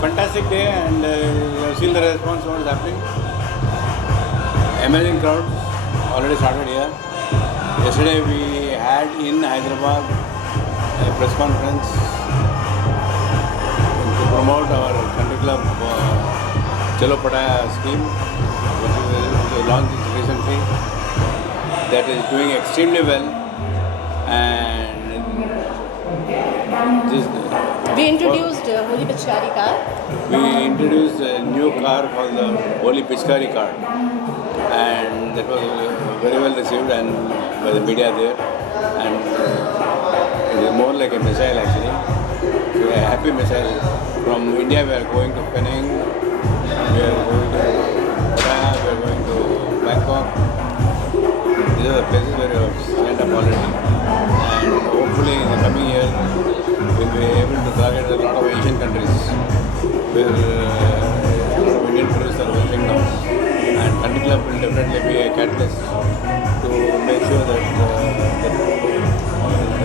fantastic day, and you've seen the response what is happening. Amazing crowds already started here. Yesterday we had in Hyderabad a press conference to promote our country club Chalo Pataya scheme, which was launched recently. That is doing extremely well, and this. We introduced Holi Pichkari car. We introduced a new car called the Holi Pichkari car, and that was very well received and by the media there, and it is more like a missile actually. So a happy missile. From India we are going to Penang, we are going to Pattaya, we are going to Bangkok. These are the places where we have signed up already, and hopefully in the coming year we'll be able to target a lot of Asian countries where a lot of Indian tourists are visiting now, and Country Club will definitely be a catalyst to make sure that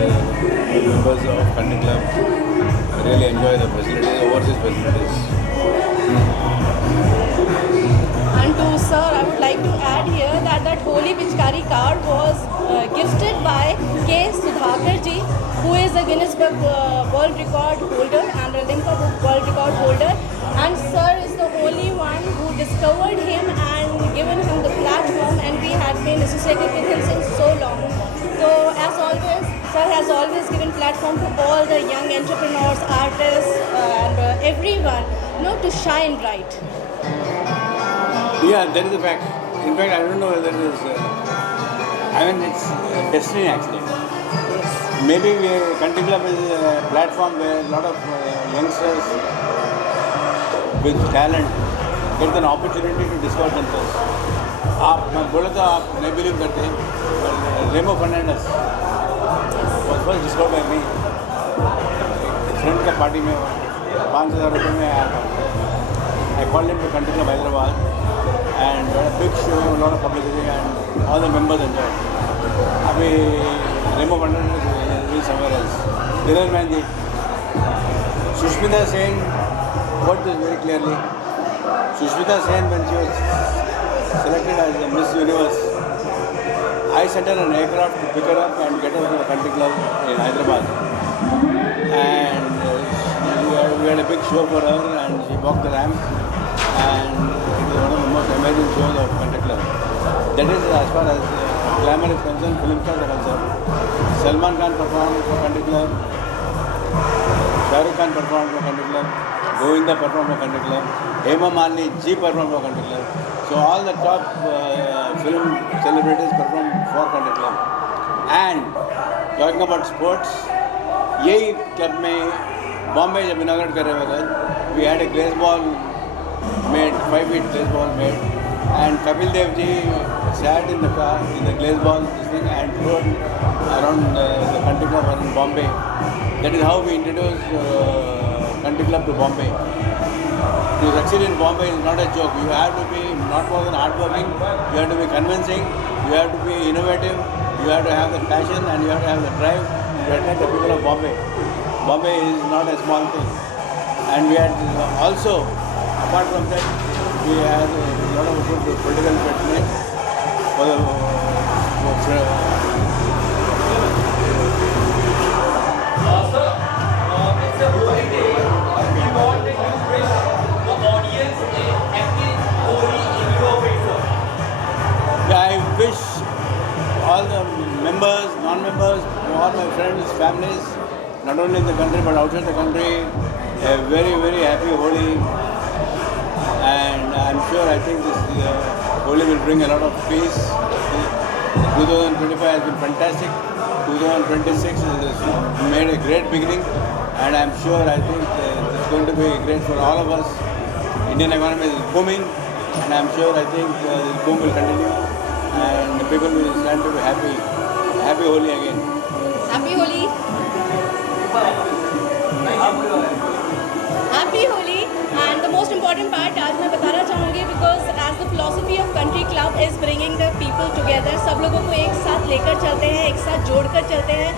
the members of Country Club really enjoy the facilities, overseas facilities. And to sir, I would like to add here that Holi Pichkari card was gifted by K. Sudhakar ji, who is a Guinness Book World Record holder and a Limca Book World Record holder. And sir is the only one who discovered him and given him the platform, and we had been associated with him since so long. So as always, sir has always given platform to all the young entrepreneurs, artists, and everyone, to shine bright. Yeah, that is a fact. In fact, I don't know whether it is. It's destiny actually. Maybe Country Club is a platform where a lot of youngsters with talent get an opportunity to discover themselves. मैं बोला था आप नहीं believe करते, Remo Fernandes was first discovered by me. Friend का party में 5,000 रुपये में आया था. I called him to Country Club Hyderabad and had a big show, a lot of publicity, and all the members enjoyed. अभी रेमो Fernandes is somewhere else. Dhiren Mehndi, Sushmita Sen got this very clearly. Sushmita Sen, when she was selected as the Miss Universe, I sent her an aircraft to pick her up and get her to the Country Club in Hyderabad. And we had a big show for her, and she walked the ramp, and it was one of the most amazing shows of Country Club. That is as far as glamour is concerned, film stars are concerned. Salman Khan performed for Country Club, Shah Rukh Khan performed for Country Club, Govinda performed for Country Club, Hema Malini ji performed for Country Club. So all the top film celebrities performed for Country Club. And talking about sports, यही club में बॉम्बे जब inaugurate कर रहे वक्त we had a glaze ball made, 5 feet glaze ball made, and Kapil Dev ji sat in the car in the glaze ball and rode around the Country Club in Bombay. That is how we introduced Country Club to Bombay. To succeed in Bombay is not a joke. You have to be not more than hardworking, you have to be convincing, you have to be innovative, you have to have the passion, and you have to have the drive to attract the people of Bombay. Bombay is not a small thing. And we had also, apart from that, we had a lot of good political patronage for the it's a holy day. We want that you wish the audience a happy Holi in your way, sir. I wish all the members, non-members, all my friends, families, not only in the country but outside the country, a very, very happy Holi. And I'm sure, I think this Holi will bring a lot of peace. 2025 has been fantastic. 2026 has made a great beginning, and I'm sure, I think it's going to be great for all of us. Indian economy is booming, and I'm sure, I think this boom will continue, and the people will stand to be happy. Happy Holi again. Happy Holi. Happy Holi. And the most important part आज मैं बताना चाहूँगी, because as the philosophy of Country Club Club is bringing the people together. सब लोगों को एक साथ लेकर चलते हैं, एक साथ जोड़कर चलते हैं.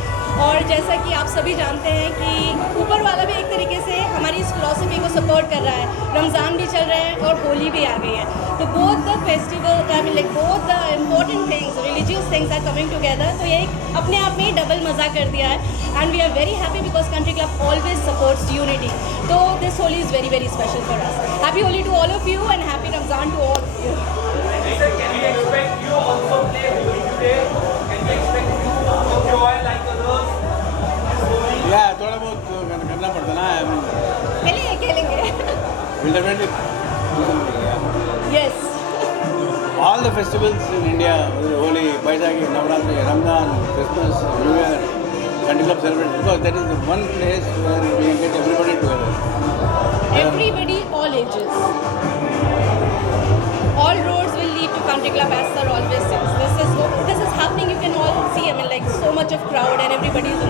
और जैसा कि आप सभी जानते हैं कि ऊपर वाला भी एक तरीके से हमारी इस फिलॉसफी को सपोर्ट कर रहा है. रमज़ान भी चल रहा है और होली भी आ गई है. तो both the festival, I mean like both the important things, religious things are coming together. तो ये एक अपने आप में ही डबल मज़ा कर दिया है. And we are very happy because Country Club always supports unity. So this Holi is very very special for us. Happy Holi to all of you and happy Ramzan to all of you. Sir, can we expect you also play Holi today? Can we expect you to enjoy like others? Holi? Yeah, थोड़ा बहुत करना पड़ता ना. I mean, खेलेंगे. we'll definitely do something. Yeah. Yes. All the festivals in India, Holi, Baisakhi, Navratri, Ramadan, Christmas, New Year, Country Club celebrates because that is the one place where we can get everybody together. Everybody, all ages. All roads will lead to Country Club as Sir always says. This is happening. You can all see. I mean, like so much of crowd and everybody is